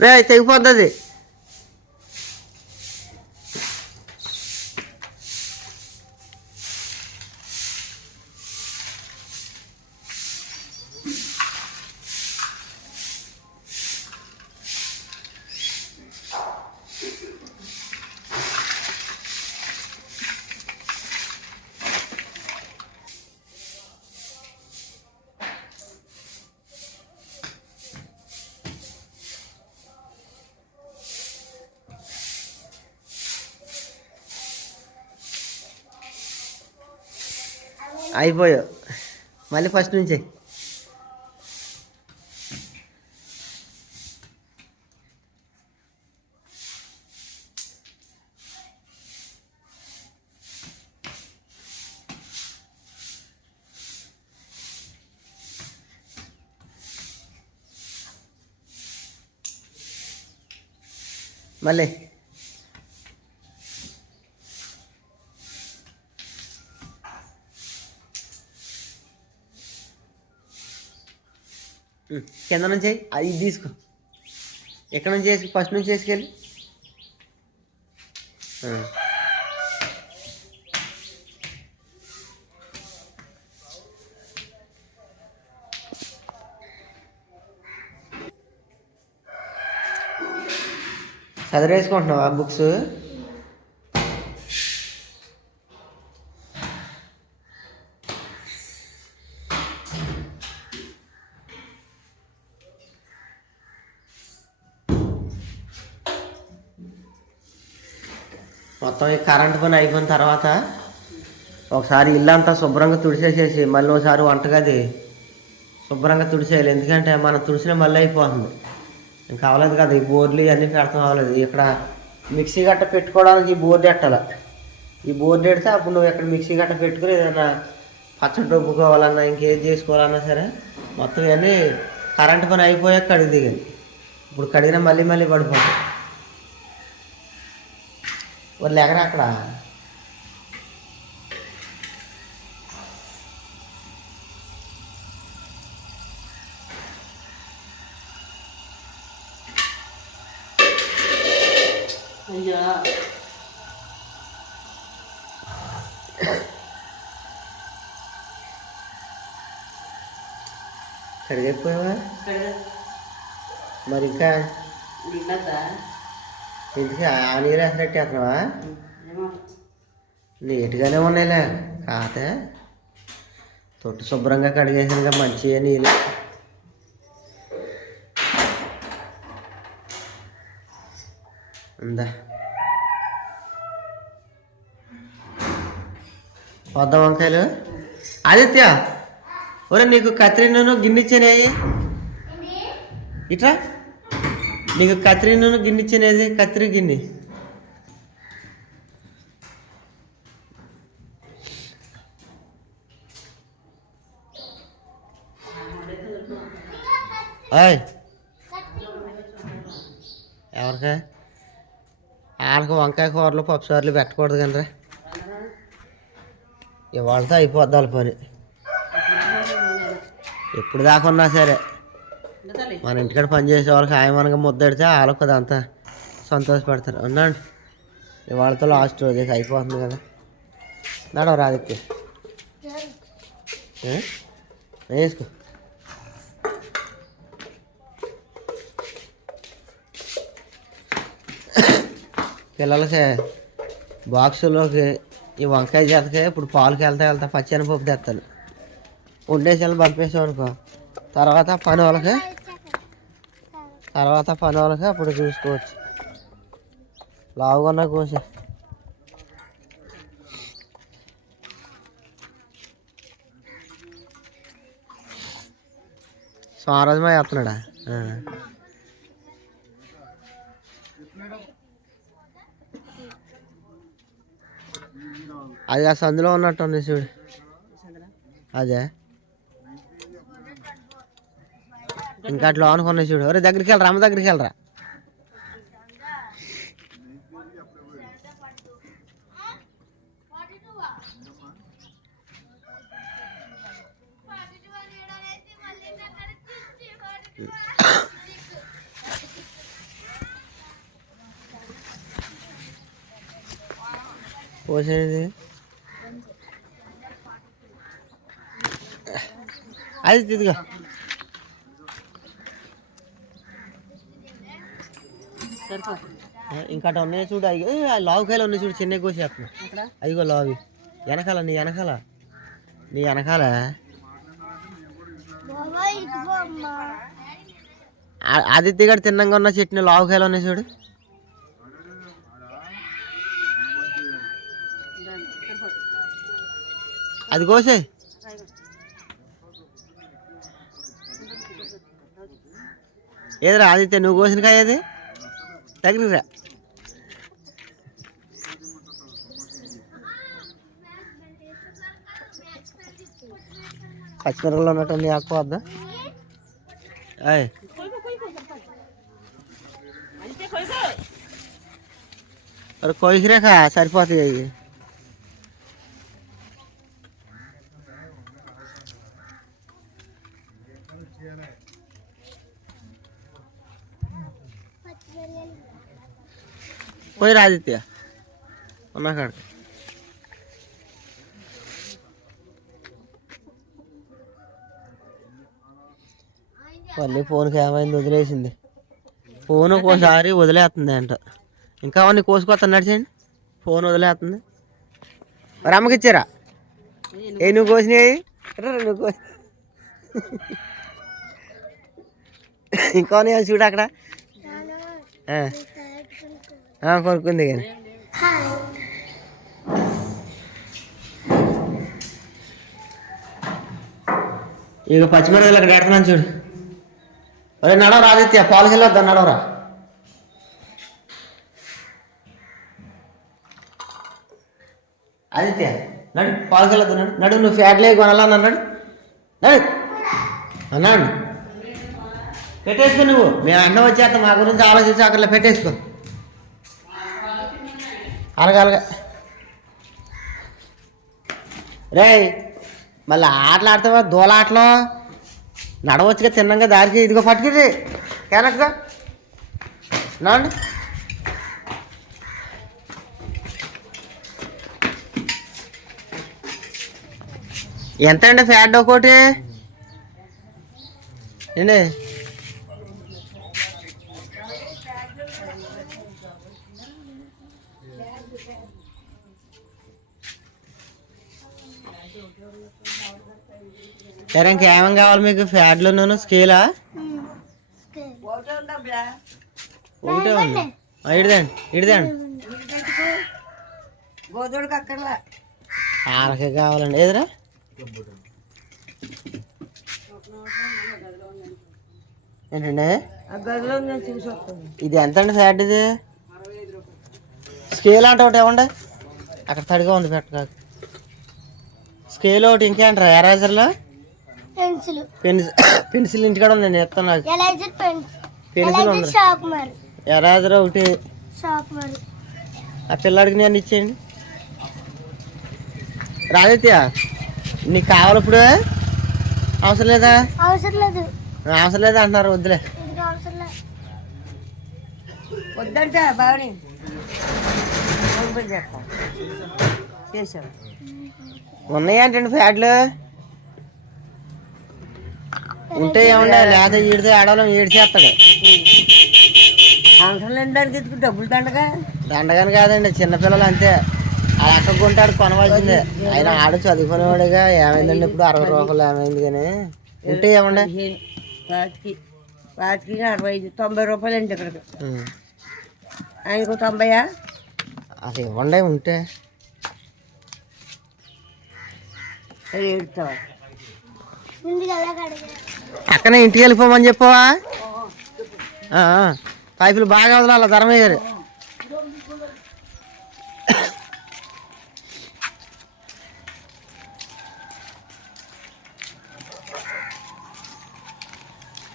రే తెగిపోతుంది. అయిపోయావు మళ్ళీ ఫస్ట్ నుంచి. మళ్ళీ. కింద నుంచి అవి అది తీసుకో. ఎక్కడ నుంచి వేసుకు ఫస్ట్ నుంచి వేసుకెళ్ళి. ఆ. చదివేసుకుంటున్నావా బుక్స్? మొత్తం ఈ కరెంట్ పని అయిపోయిన తర్వాత ఒకసారి ఇల్లంతా శుభ్రంగా తుడిచేసేసి మళ్ళీ ఒకసారి వంటగది శుభ్రంగా తుడిచేయాలి ఎందుకంటే మనం తుడిచిన మళ్ళీ అయిపోతుంది. ఇంకా అవ్వలేదు కదా ఈ బోర్లు ఇవన్నీ పెడతాం అవ్వలేదు. ఇక్కడ మిక్సీ గట్ట పెట్టుకోవడానికి ఈ బోర్డు పెట్టాలి. ఈ బోర్డు పెడితే అప్పుడు నువ్వు ఇక్కడ మిక్సీ గట్ట పెట్టుకుని ఏదైనా పచ్చడి రుబ్బుకోవాలన్నా ఇంకేది చేసుకోవాలన్నా సరే మొత్తం ఇవన్నీ కరెంట్ పని అయిపోయాక కడిగి దిగింది ఇప్పుడు కడిగినా మళ్ళీ మళ్ళీ పడిపోతుంది వాళ్ళు ఎగరా అక్కడ అయ్యో కడిగైపోయావా ఇక్కడ మరి ఇంకా ఇంటికి ఆ నీరు వేసినట్టు వేస్తున్నావా నీట్గానే ఉన్నాయిలే. కాతే తొట్టు శుభ్రంగా కడిగేసినగా మంచిగా నీళ్ళు. ఉందా? వద్ద వంకాయలు? ఆదిత్య ఒరే నీకు కత్రినను గిన్నెచ్చానే ఇట్రా. నీకు కత్రినను ఇచ్చినది? కత్రి గిన్నె. ఆయ్ వాళ్ళకి వంకాయ కూరలు పప్పు సార్లు పెట్టకూడదు కనరా ఇవాళతో అయిపోద్దాలి పని. ఎప్పుడు దాకా ఉన్నా సరే. మన ఇంటికాడ పని చేసే వాళ్ళకి ఆయమనగా ముద్దడితే వాళ్ళకి అంతా సంతోషపడతారు. అన్నాడు ఇవాళతో లాస్ట్ రోజు అయిపోతుంది కదా. నడవ రాదిత్య వేసుకో. పిల్లలకి బాక్సులోకి ఈ వంకాయ చేతకి ఇప్పుడు పాలకి వెళ్తా వెళ్తా పచ్చనిపప్పు తెస్తాను. ఉండేసి వెళ్ళి పంపేసాం అనుకో తర్వాత పని వాళ్ళకి తర్వాత పని వాళ్ళకి అప్పుడు చూసుకోవచ్చు. లావుగా కోసి. స్వరాజమా చెప్తున్నాడా అది ఆ సందులో ఉన్నట్టు ఉంది చూడు. అదే. ఇంకా అట్లా అనుకున్నాయి చూడు. ఒరే దగ్గరికి వెళ్ళరా అమ్మ దగ్గరికి వెళ్ళరా? పోసేది? అది ఇదిగా. ఇంకా అటు ఉన్నాయి చూడు అయ్యో లావుకాయలు ఉన్నాయి చూడు చిన్న కోసేస్తున్నా. అక్కడ అదిగో లావి. వెనకాల నీ వెనకాల. నీ వెనకాల. ఆదిత్య గారు తిన్నంగా ఉన్న చెట్ని లావుకాయలు ఉన్నాయి చూడు. అది కోసే. ఏదిరా ఆదిత్య నువ్వు కోసిన కాయ అది? తగిలిరా పచ్చిమిరపలు ఉన్నట్టు నీ అక్క వద్దా అయ్ అంతే కొయ్యకో మరి కోసిరాక సరిపోతాయి అవి పోయి ఆదిత్య ఉన్నా కాడ మళ్ళీ ఫోన్కి ఏమైంది వదిలేసింది. ఫోన్ ఒక్కోసారి వదిలేస్తుంది అంట. ఇంకా అవన్నీ కోసుకొస్తాను నడిచండి ఫోన్ వదిలేస్తుంది మరి అమ్మకి ఇచ్చారా ఏ నువ్వు కోసినాయి నువ్వు కోసి. ఇంకా చూడు అక్కడ? కొనుక్కుంది కానీ. ఇక పచ్చిమిరపకాయలు అక్కడ పెడుతున్నాను చూడు. ఒరే నడవరా ఆదిత్య పాలకి వెళ్ళొద్దా నడవరా? ఆదిత్య నడు పాలకి వెళ్ళొద్దు నడు. నడు నువ్వు ఫ్యాట్లే కొనాలని అన్నాడు నడు. అన్నాడు. పెట్టేసుకో నువ్వు. మేము అన్న వచ్చేస్తాం మా గురించి ఆలోచించి అక్కడ పెట్టేసుకో. అలాగే అలాగే. రేయ్ మళ్ళీ ఆటలు ఆడతావా? దూలాటలో? నడవచ్చుగా తిన్నాగా దారికి ఇదిగో పట్టుకుది క్యారెట్గా. నాండి ఎంత అండి ఫ్యాడ్ ఒకటి ఏంటి? సరే ఇంకేమేం కావాలి మీకు? ఫ్యాట్లోనూ స్కేలా? ఒకటే ఉంది. ఇడిదండి ఇడిదండి గోధుడికి అక్కర్లా ఆరకే కావాలండి. ఎదురా ఏంటండి? నేను ఇది ఎంత అండి ఫ్యాట్ ఇది? స్కేల్ అంటే ఒకటి ఇవ్వండి. అక్కడ తడిగా ఉంది పెట్ట స్కేల్ ఒకటి ఇంకేంటారా? ఎరేజర్లో? పెన్సిల్. పెన్సిల్ పెన్సిల్ ఇంటికాడ ఉంది నేను ఎత్తాను ఎలైజర్ పెన్సిల్ ఉంది. మరి? ఎరేజర్ ఒకటి. మరి. ఆ పిల్లాడికి నేను ఇచ్చేయండి. రాదిత్య నీకు కావాలి ఇప్పుడు అవసరం లేదా? అవసరం లేదు. అవసరం లేదా అంటున్నారు వద్దులే. ఇది అవసరం లేదు? వద్దంట బాగానే చేసావు ఉన్నాయంటండి ఫ్యాట్లు ఉంటే ఏమన్నా లేదా ఈడితే ఆడవాళ్ళం ఏడు చేస్తాడు అవసరం లేని దానికి ఎందుకు డబ్బులు దండగా? దండగాని కాదండి చిన్నపిల్లలు అంతే. అది ఎక్కడ కొంటాడు కొనవలసిందే. ఆయన ఆడు చదువుకునేవాడుగా ఏమైందండి ఇప్పుడు? అరవై రూపాయలు ఏమైంది కానీ. ఉంటే ఏమండి? వాటికి వాటికి అరవై ఐదు తొంభై రూపాయలు అండి ఇక్కడికి. ఆయనకు తొంభయా? అది ఇవ్వండి ఉంటే. ఏడుతావా? అక్కనే ఇంటికి వెళ్ళిపోమని చెప్పవా? పైపులు బాగా వదలాల ధర్మయ్య గారు.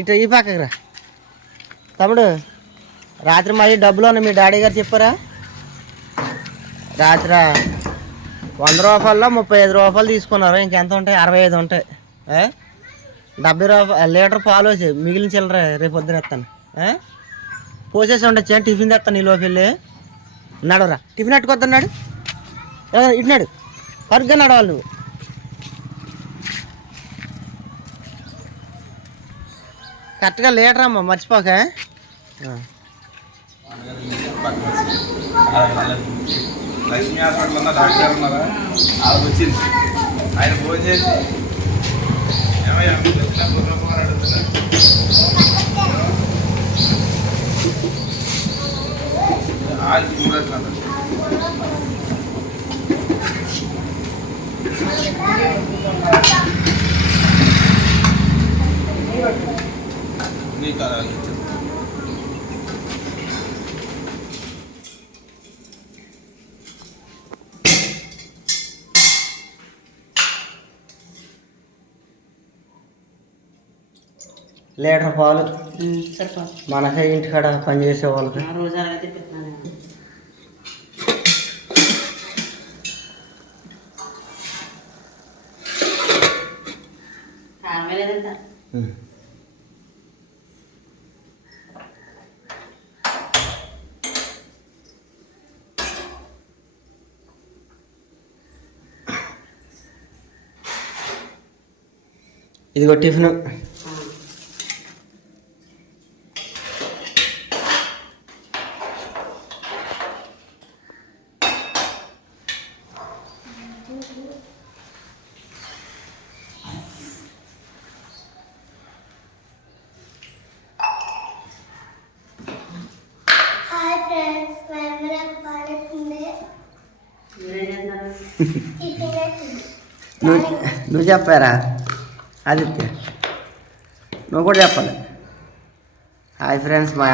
ఇటు ఈ పక్కకి రా. తమ్ముడు రాత్రి మరి డబ్బులు ఉన్నాయి మీ డాడీ గారు చెప్పారా? రాత్రి వంద రూపాయల్లో ముప్పై ఐదు రూపాయలు తీసుకున్నారు. ఇంకెంత ఉంటాయి? అరవై ఐదు ఉంటాయి. డెబ్బై రూపాయ లీటర్ పాలు వచ్చి మిగిలిన చిల్లర రేపు పొద్దున ఎత్తాను పోసేసి ఉండొచ్చు టిఫిన్ తెస్తాను ఈ లోపు వెళ్ళి. నడవరా? టిఫిన్ అట్టుకొద్దన్నాడు ఏ, పరుగ్గా నడవాలి నువ్వు. కరెక్ట్గా లీటర్ అమ్మా మర్చిపోక. లక్ష్మీ హాస్పిటల్ ఉన్న డాక్టర్ ఉన్నారా? ఆవిడ వచ్చింది. ఆయన ఫోన్ చేసి ఏమయ్యా మీకు వచ్చిన గుర్రపు గారు అడుగుతున్నారు ఆగి చూడట్లేదు నీకు అలా ఇచ్చింది లీటర్ పాలు. మనకే ఇంటికాడ పని చేసే వాళ్ళకి. ఇదిగో టిఫిన్ హాయ్ ఫ్రెండ్స్ కెమెరా పాడుతుంది మీరేం చేస్తున్నారు టిఫిన్ వచ్చింది నువ్వు నువ్వు చెప్పారా? ఆదిత్య నువ్వు కూడా చెప్పాలి. హాయ్ ఫ్రెండ్స్ మా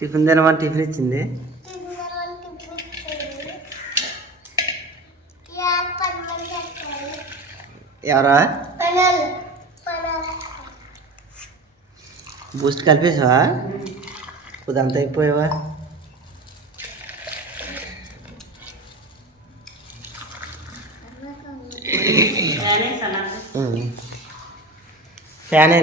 టిఫిన్ తినమని టిఫిన్ ఇచ్చింది? ఎవరా? బూస్ట్ కలిపేసావా? ఉదంతా అయిపోయావా? ఫ్యాన్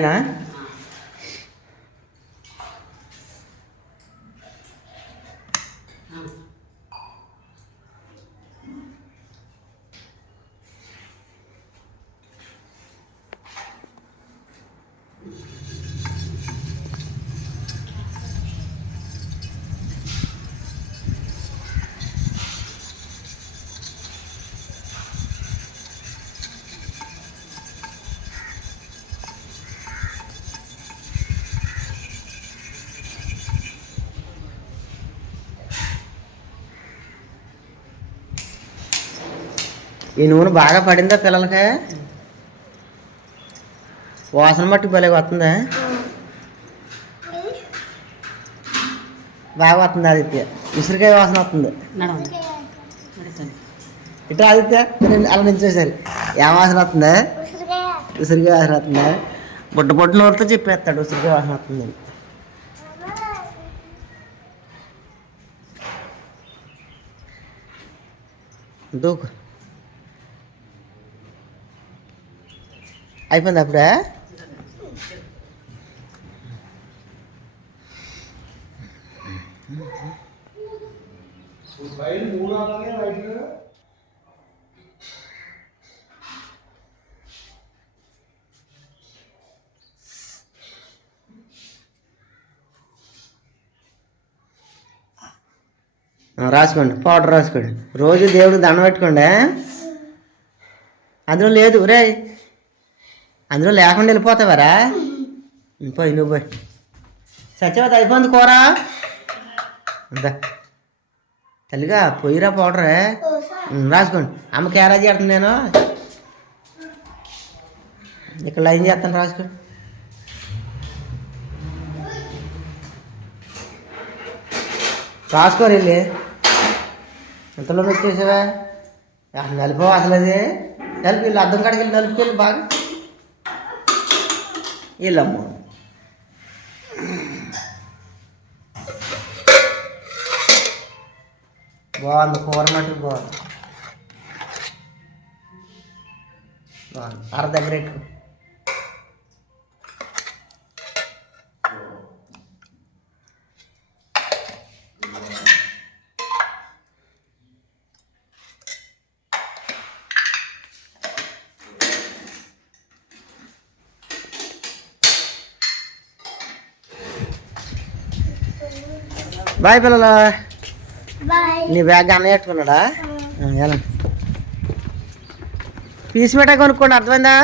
ఈ నూనె బాగా పడిందా పిల్లలకి? వాసన మట్టి భలే వస్తుందా? బాగా వస్తుంది ఆదిత్య. ఉసిరికాయ వాసన వస్తుంది. ఇటు ఆదిత్య అలా నిలిచేసారు. ఏం వాసన వస్తుందా? ఉసిరికాయ వాసన వస్తుందా? బుట్ట బుడ్డ నోరుతో చెప్పేస్తాడు ఉసిరికాయ వాసన వస్తుందని. దూకు. అయిపోయింది అప్పుడే? రాసుకోండి పౌడర్ రాసుకోండి. రోజు దేవుడికి దండం పెట్టుకోండి అందులో లేదు రే అందులో లేకుండా వెళ్ళిపోతావరా? పోయి నువ్వు పోయి. సత్యవతి అయిపోయింది కూర? అంతా తల్లిగా పొయ్యిరా పౌడరే? రాసుకోండి. అమ్మ క్యారేజ్ చేస్తాను నేను. ఇక్కడ లైన్ చేస్తాను రాసుకోండి. రాసుకోరు వెళ్ళి ఎంతలో వచ్చేసావా? నలిపో అసలు అది. నలిపి వీళ్ళు అద్దం కాడికి వెళ్ళి నలుపుకెళ్ళి బాగా. இளமோ போ அந்த போகிற மட்டும் போ. அரை தகரேட்டு బాయ్ పిల్లలు. నీ బ్యాగ్ అన్న పెట్టుకున్నాడా ఎలా? పీస్ మిఠాయి కొనుక్కోండి అర్థమైందా?